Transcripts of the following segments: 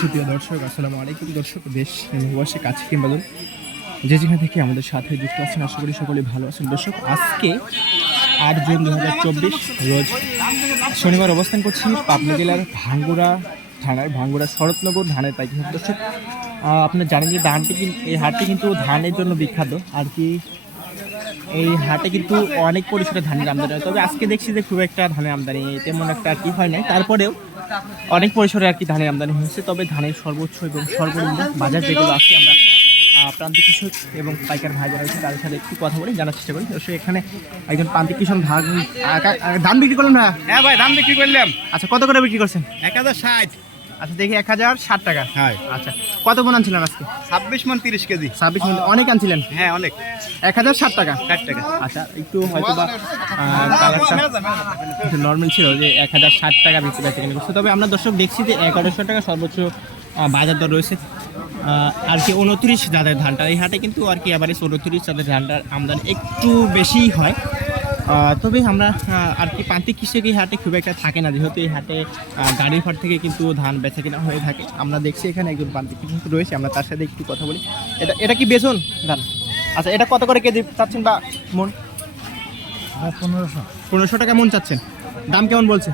সুপ্রিয় দর্শক, আসসালামু আলাইকুম। দর্শক, দেশ বসে কাছে কিংবা দূর যে যেখান থেকে আমাদের সাথে যুক্ত আছেন, আশা করি সকলে ভালো আছেন। দর্শক, আজকে 8 জুন 2024 রোজ শনিবার অবস্থান করছি পাবনা জেলার ভাঙ্গুড়া থানার ভাঙ্গুড়া শরৎনগর ধানের পাইকারি হাট। দর্শক, আপনারা জানেন যে এই হাটটি কিন্তু ধানের জন্য বিখ্যাত আর কি। এই হাটে কিন্তু অনেক পরিসরে ধানের আমদানি হয়, তবে আজকে দেখছি যে খুব একটা ধানের আমদানি তেমন একটা আর কি হয় নাই। তারপরেও অনেক পরিসরে আর কি ধানের আমদানি হয়েছে। তবে ধানের সর্বোচ্চ এবং সর্বনিম্ন বাজার যেগুলো আছে, আমরা প্রান্তিক কৃষক এবং পাইকার ভাই যারা রয়েছে তাদের সাথে একটু কথা বলে জানার চেষ্টা করি। অবশ্যই এখানে একজন প্রান্তিক কৃষক ধান বিক্রি করলেন না? হ্যাঁ ভাই, ধান বিক্রি করলাম। আচ্ছা, কত করে বিক্রি করছেন? 1060। আচ্ছা, দেখি 1060 টাকা। হ্যাঁ। আচ্ছা, কত মন আনছিলেন আজকে? 26 মন 30 কেজি। 26 মন, অনেক আনছিলেন। হ্যাঁ, অনেক। 1060 টাকা। 60 টাকা। আচ্ছা, একটু হয়তো বা নর্মাল ছিল যে 1060 টাকা বিক্রি কেনা করছে। তবে আমরা দর্শক দেখছি যে 1100 টাকা সর্বোচ্চ বাজার দর রয়েছে আর কি। 29 যাদের ধানটা এই হাটে কিন্তু আর কি এবারে 29 যাদের ধানটার আমদানি একটু বেশিই হয়। তবে আমরা আর কি প্রান্তিক কৃষক এই হাটে খুব একটা থাকে না, যেহেতু এই হাটে গাড়ির ফাট থেকে কিন্তু ধান বেচা কেনা হয়ে থাকে। আমরা দেখছি এখানে একজন প্রান্তিক কৃষক রয়েছে, আমরা তার সাথে একটু কথা বলি। এটা কি বেচুন ধান? আচ্ছা, এটা কত করে কেজি চাচ্ছেন বা মন? 1500 টাকা মন চাচ্ছেন। দাম কেমন বলছে?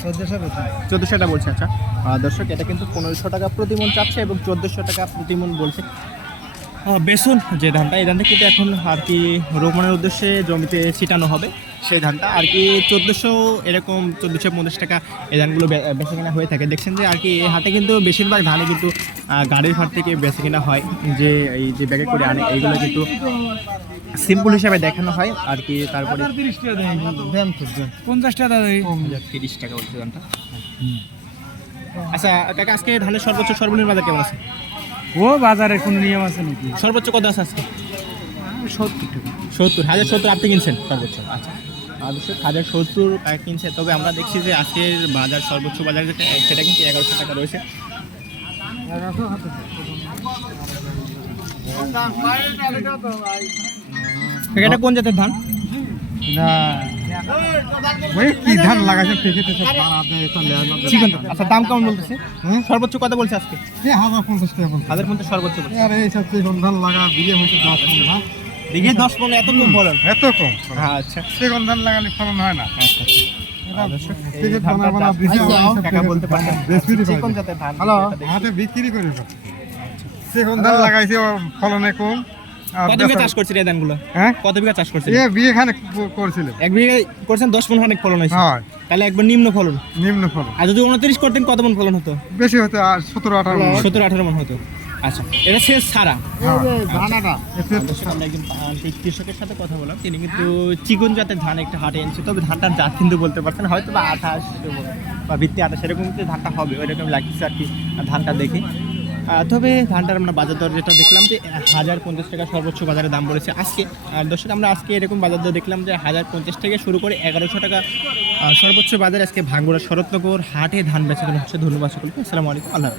1400 টাকা বলছে। আচ্ছা দর্শক, এটা কিন্তু 1500 টাকা প্রতি মন চাচ্ছে এবং 1400 টাকা প্রতি মন বলছে। বেসন যে ধানটা, এই ধানটা কিন্তু এখন আর কি রোপণের উদ্দেশ্যে জমিতে ছিটানো হবে, সেই ধানটা আর কি 1400 এরকম 1450 টাকা এই ধানগুলো বেচা কেনা হয়ে থাকে। দেখছেন যে আর কি এই হাটে কিন্তু বেশিরভাগ ধানে কিন্তু গাড়ির ফাট থেকে বেচা কেনা হয়, যে এই যে ব্যাগে করে আনে এইগুলো কিন্তু সিম্পল হিসাবে দেখানো হয় আর কি। তারপরে 50 টাকা। 30 টাকা বলছে ধানটা। আচ্ছা কাকা, আজকে ধানের সর্বোচ্চ সর্বনিম্ন বাজার কেমন আছে? ও বাজারে কোনো নিয়ম আছে নাকি? সর্বোচ্চ কত আছে আজকে? 70 টাকা। 1070 আপনি কিনছেন সর্বোচ্চ? আচ্ছা, 1070 টাকা কিনছে। তবে আমরা দেখছি যে আজকের বাজার সর্বোচ্চ বাজার যেটা সেটা কিন্তু 1100 টাকা রয়েছে। এটা কোন জাতের ধান? কি ধান লাগাইছে? আচ্ছা, দাম কেমন বলতেছে? সর্বোচ্চ কত বলছে আজকে? 1050 টাকা বলছে। 1050 সর্বোচ্চ বলছে। আরে এইসব চিকন ধান লাগা বিঘে হয়েছে 10 মণ ধান। বিঘে 10 মণ? এত কম ফলন? এত কম? আচ্ছা, চিকন ধান লাগালে ফলন হয় না। বিক্রি করে চিকন ধান লাগাইছে, ফলনে কম। কত বিঘা চাষ করছেন এই ধানগুলো? হ্যাঁ, কত বিঘা চাষ করছেন? বিঘে খানে করছিলেন। 1 বিঘা করছেন, 10 মণ অনেক ফলন হয়েছে। হ্যাঁ, তাহলে একবার নিম্ন ফলন। নিম্ন ফলন। আর যদি 29 করতেন কত মণ ফলন হতো? বেশি হতো, আর 17-18 মণ। 17-18 মণ হতো। আচ্ছা, এটা শেষ ছাড়া। ধানাটা আমরা একজন কৃষকের সাথে কথা বললাম, তিনি কিন্তু চিকন জাতের ধান একটা হাটে এনেছে। তবে ধানটার জাত কিন্তু বলতে পারছেন, হয়তো বা 28 বা ভিত্তি 28 এরকম কিন্তু ধানটা হবে, ওইরকম লাগছে আর কি ধানটা দেখে। তবে ধানটার আমরা বাজার দর যেটা দেখলাম যে 1050 টাকা সর্বোচ্চ বাজারে দাম বলেছে আজকে। আর দর্শক, আমরা আজকে এরকম বাজার দর দেখলাম যে 1050 থেকে শুরু করে 1100 টাকা সর্বোচ্চ বাজারে আজকে ভাঙ্গুড়া শরৎনগর হাটে ধান বেচা কেনা হচ্ছে। ধন্যবাদ সকলকে। আসসালামু আলাইকুম, আল্লাহ হাফেজ।